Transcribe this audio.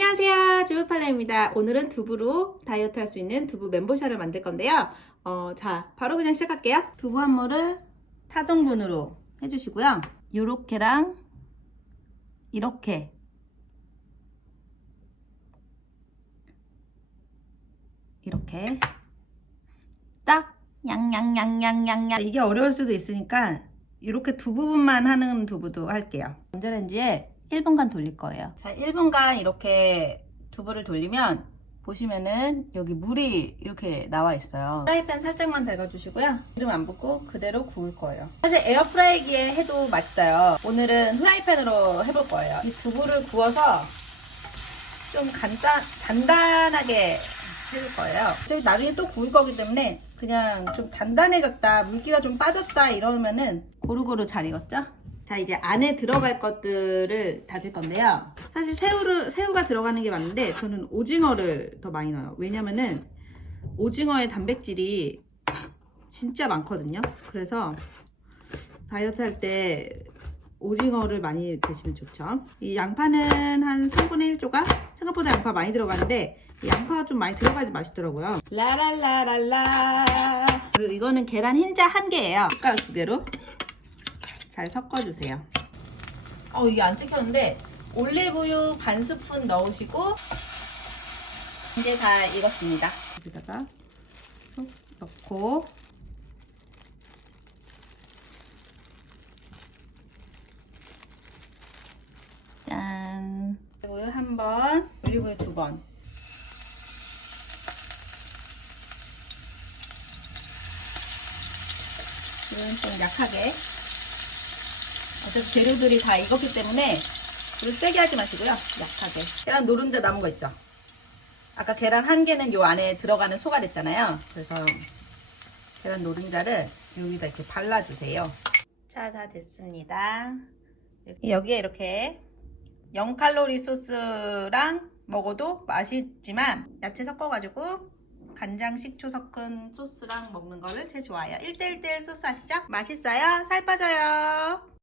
안녕하세요, 주부팔레입니다. 오늘은 두부로 다이어트 할 수 있는 두부 멘보샤를 만들 건데요. 자, 바로 그냥 시작할게요. 두부 한 모를 4등분으로 해주시고요. 요렇게랑 이렇게 딱 양양양양양양. 이게 어려울 수도 있으니까 이렇게 두 부분만 하는 두부도 할게요. 전자레인지에 1분간 돌릴 거예요. 자, 1분간 이렇게 두부를 돌리면 보시면은 여기 물이 이렇게 나와 있어요. 프라이팬 살짝만 달궈주시고요. 기름 안 붓고 그대로 구울 거예요. 사실 에어프라이기에 해도 맛있어요. 오늘은 프라이팬으로 해볼 거예요. 이 두부를 구워서 좀 간단하게 해줄 거예요. 어차피 나중에 또 구울 거기 때문에 그냥 좀 단단해졌다, 물기가 좀 빠졌다 이러면은 고루고루 잘 익었죠? 자, 이제 안에 들어갈 것들을 다질 건데요. 사실 새우가 들어가는 게 맞는데 저는 오징어를 더 많이 넣어요. 왜냐면은 오징어의 단백질이 진짜 많거든요. 그래서 다이어트 할 때 오징어를 많이 드시면 좋죠. 이 양파는 한 3분의 1 조각? 생각보다 양파 많이 들어가는데 양파가 좀 많이 들어가야지 맛있더라고요. 라랄라랄라. 그리고 이거는 계란 흰자 1개예요. 숟가락 2개로 잘 섞어주세요. 이게 안 찍혔는데 올리브유 반 스푼 넣으시고 이제 다 익었습니다. 여기다가 쏙 넣고 짠. 올리브유 1번, 올리브유 2번. 이건 좀 약하게. 어차피 재료들이 다 익었기 때문에 불 세게 하지 마시고요. 약하게. 계란 노른자 남은 거 있죠? 아까 계란 1개는 요 안에 들어가는 소가 됐잖아요. 그래서 계란 노른자를 여기다 이렇게 발라주세요. 자, 다 됐습니다. 여기에 이렇게 0칼로리 소스랑 먹어도 맛있지만 야채 섞어가지고 간장, 식초 섞은 소스랑 먹는 거를 제일 좋아해요. 1대1대1 소스 아시죠? 맛있어요? 살 빠져요.